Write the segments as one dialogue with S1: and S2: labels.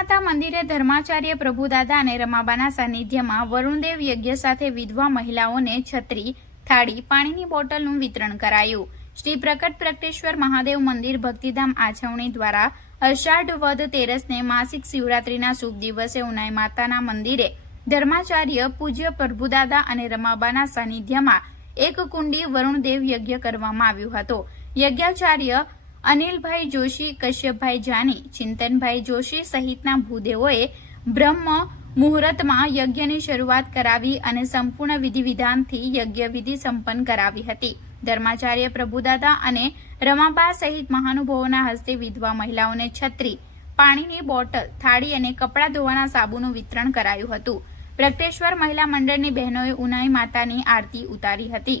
S1: માતા મંદિરે ધર્માચાર્ય પ્રભુદાદા અને રમાબાના સાનિધ્યમાં વરુણદેવ યજ્ઞ સાથે વિધવા મહિલાઓને છત્રી, થાળી, પાણીની બોટલનું વિતરણ કરાયું. શ્રી પ્રકટ પ્રકટેશ્વર મહાદેવ મંદિર ભક્તિધામ આછવણી દ્વારા અષાઢ વદ તેરસને માસિક શિવરાત્રીના શુભ દિવસે ઉનાઈ માતાના મંદિરે ધર્માચાર્ય, પૂજ્ય પ્રભુદાદા અને રમાબાના સાનિધ્યમાં એક કુંડી વરુણદેવ યજ્ઞ કરવામાં આવ્યું હતું. યજ્ઞાચાર્ય અનિલભાઈ જોશી, કશ્યપભાઈ જાની, ચિંતનભાઈ જોશી સહિતના ભૂદેવોએ બ્રહ્મ મુહૂર્તમાં યજ્ઞની શરૂઆત કરાવી અને સંપૂર્ણ વિધિ વિધાનથી યજ્ઞ સંપન્ન કરાવી હતી. ધર્માચાર્ય પ્રભુદાદા અને રમાબા સહિત મહાનુભાવોના હસ્તે વિધવા મહિલાઓને છત્રી, પાણીની બોટલ, થાળી અને કપડાં ધોવાના સાબુનું વિતરણ કરાયું હતું. પ્રગટેશ્વર મહિલા મંડળની બહેનોએ ઉનાઈ માતાની આરતી ઉતારી હતી.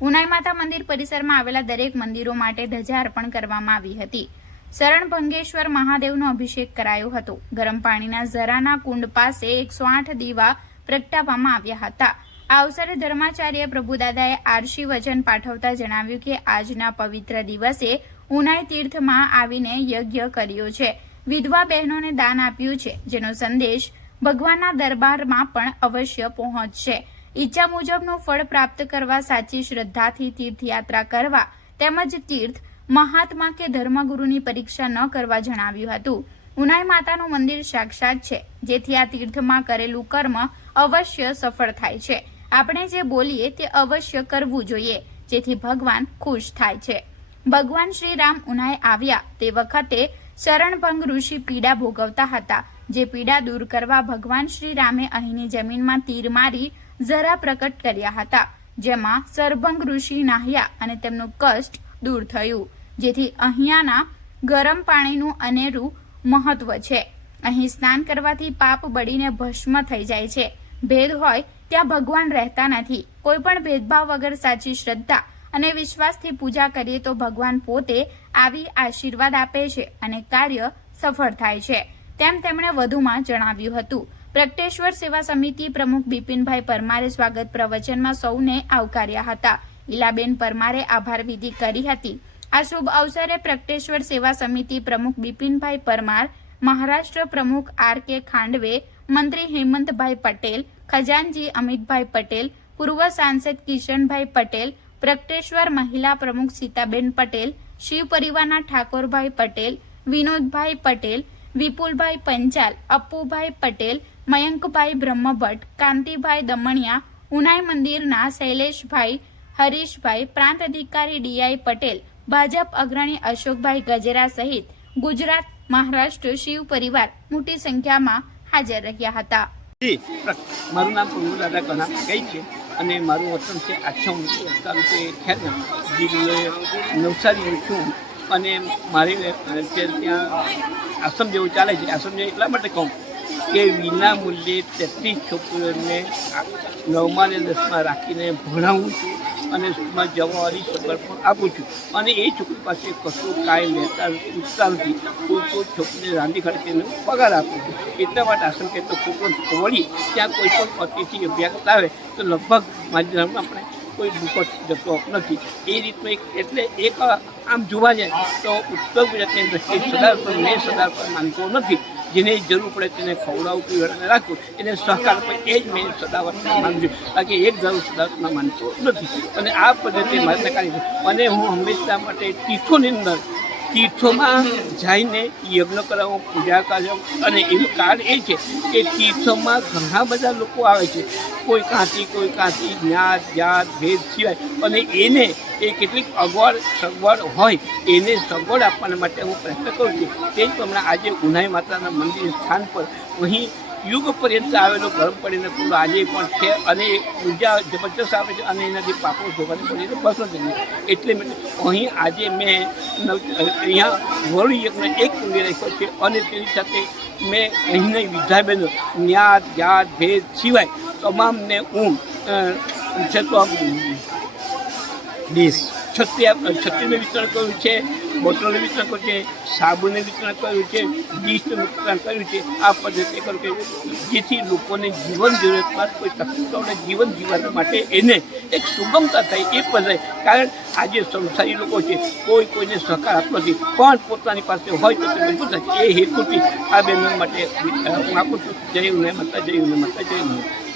S1: ઉનાઈ માતા મંદિર પરિસરમાં આવેલા દરેક મંદિરો માટે ધજા અર્પણ કરવામાં આવી હતી. શરણ ભંગેશ્વર મહાદેવનો અભિષેક કરાયો હતો. ગરમ પાણીના ઝરાના કુંડ પાસે એકસો આઠ દીવા પ્રગટાવવામાં આવ્યા હતા. આ અવસરે ધર્માચાર્ય પ્રભુદાદાએ આરશી વચન પાઠવતા જણાવ્યું કે, આજના પવિત્ર દિવસે ઉનાઈ તીર્થમાં આવીને યજ્ઞ કર્યો છે. વિધવા બહેનોને દાન આપ્યું છે, જેનો સંદેશ ભગવાનના દરબારમાં પણ અવશ્ય પહોંચશે. ઈચ્છા મુજબનું ફળ પ્રાપ્ત કરવા, સાચી શ્રદ્ધાથી તીર્થયાત્રા કરવા તેમજ તીર્થ મહાત્મા કે ધર્મગુરુની પરીક્ષા ન કરવા જણાવ્યું હતું. ઉનાઈ માતાનું મંદિર સાક્ષાત છે, જેથી આ તીર્થમાં કરેલું કર્મ અવશ્ય સફળ થાય છે. આપણે જે બોલીએ તે અવશ્ય કરવું જોઈએ, જેથી ભગવાન ખુશ થાય છે. ભગવાન શ્રી રામ ઉનાઈ આવ્યા તે વખતે શરણભંગ ઋષિ પીડા ભોગવતા હતા, જે પીડા દૂર કરવા ભગવાન શ્રી રામે અહીંની જમીનમાં તીર મારી જરા પ્રકટ કર્યા હતા, જેમાં સરભંગ ઋષિ નાહ્યા અને તેમનું કષ્ટ દૂર થયું, જેથી અહીંયાના ગરમ પાણીનું અનેરું મહત્વ છે. અહીં સ્નાન કરવાથી પાપ બળીને ભસ્મ થઈ જાય છે. ભેદ હોય ત્યાં ભગવાન રહેતા નથી. કોઈ પણ ભેદભાવ વગર સાચી શ્રદ્ધા અને વિશ્વાસથી પૂજા કરીએ તો ભગવાન પોતે આવી આશીર્વાદ આપે છે અને કાર્ય સફળ થાય છે, તેમ તેમણે વધુમાં જણાવ્યું હતું. પ્રગટેશ્વર સેવા સમિતિ પ્રમુખ બિપિનભાઈ પરમારે સ્વાગત પ્રવચનમાં સૌને આવકાર્યા હતા. ઈલાબેન પરમારે આભાર વિધિ કરી હતી. આ શુભ અવસરે પ્રગટેશ્વર સેવા સમિતિ પ્રમુખ બિપિનભાઈ પરમાર, મહારાષ્ટ્ર પ્રમુખ આર કે ખાંડવે, મંત્રી હેમંતભાઈ પટેલ, ખજાનજી અમિતભાઈ પટેલ, પૂર્વ સાંસદ કિશનભાઈ પટેલ, પ્રગટેશ્વર મહિલા પ્રમુખ સીતાબેન પટેલ, શિવ પરિવારના ઠાકોરભાઈ પટેલ, વિનોદભાઈ પટેલ, વિપુલભાઈ પંચાલ, અપ્પુભાઈ પટેલ મયંકભાઈ બ્રહ્મભટ્ટ, કાંતિભાઈ દમણિયા, ઉનાઈ મંદિરના શૈલેષભાઈ, હરીશભાઈ, પ્રાંત અધિકારી ડીઆઈ પટેલ, ભાજપ અગ્રણી અશોકભાઈ ગજેરા સહિત ગુજરાત, મહારાષ્ટ્ર, શિવ પરિવાર મોટી સંખ્યામાં હાજર રહ્યા હતા.
S2: મારું નામ દાદા કના કઈ છે અને મારું વતન છે આછમ તાલુકે ખેતર જિલ્લો નવસારી છું અને મારી ત્યાં આશ્રમ જેવું ચાલે છે, આશ્રમ એટલા માટે કહું. કે વિના મૂલ્યે તેત્રીસ છોકરીઓને નવમાં ને દસમાં રાખીને ભણાવું છું અને સ્કૂલમાં જવાવાળી સગવડ પણ આપું છું. અને એ છોકરી પાસે કશું કાંઈ લેતા ઉઠતા નથી. કોઈ કોઈ છોકરીને રાંધી ખાડીને પગાર આપું છું. એટલા માટે આશ્રમ કહેતો તો છોકરો વળી ત્યાં કોઈ પણ અતિથિ અભ્યાસ આવે તો લગભગ મારી ધર્મમાં આપણે કોઈ દુઃખો જતો નથી. એ રીતનું એક એટલે એક આમ જોવા જાય તો ઉત્તર ગુજરાતની દ્રષ્ટિએ સદાર પર મેં સદાર પર માનતો નથી. જેને જરૂર પડે તેને ખવડાવું પીવડાવીને રાખવું, એને સહકાર પણ એ જ મેં સદાવર માનું છું. બાકી એક ધારું સદાવરમાં માનતો નથી. અને આ પદ્ધતિ મારે નકારી છે. અને હું હંમેશા માટે તીર્થોની અંદર તીર્થોમાં જઈને યજ્ઞ કરાવો પૂજા કરો અને એનું કારણ એ છે કે તીર્થોમાં ઘણા બધા લોકો આવે છે. કોઈ કાંતિ કોઈ કાંતિ, જ્ઞાત, જાત, ભેદ સિવાય. અને એને એ કેટલીક અગવડ, સગવડ હોય, એને સગવડ આપવાના માટે હું પ્રયત્ન કરું છું. તે જ પ્રમાણે આજે ઉનાઈ માતાના મંદિર સ્થાન પર અહીં યુગ પર્યંત આવેલો ગરમ પડીને કુંડ આજે પણ છે અને ઊર્જા જબરજસ્ત આવે છે અને એનાથી પાકો ધોવાની પડીને બસ જઈએ એટલે મેં અહીં આજે મેં અહીંયા વરુ યજ્ઞ એક કુંડી રાખ્યો છે અને તેની સાથે મેં અહીંની વિદ્યાબેનો ન્યાત જાત, ભેદ સિવાય તમામને હું છે. તો ડીશ છત્રી છત્રીનું વિતરણ કર્યું છે. બોટલો વિતરણ કર્યું છે, સાબુને વિતરણ કર્યું છે ડીશનું વિતરણ કર્યું છે, આ પદ્ધતિ કર્યું કે જેથી લોકોને જીવન જરૂરિયાતમાં કોઈ તકલીફ ન પડે, જીવન જીવવા માટે એને એક સુગમતા થાય, એ પદ્ધતિ કારણ આજે સંસારી લોકો છે, કોઈ કોઈને સહકાર આપતો નથી, પણ પોતાની પાસે હોય તો તે મજબૂત થાય. એ હેતુથી આ બહેનો માટે હું આપું છું. જય ઉને માતા જય ઉને માતા જય ઉને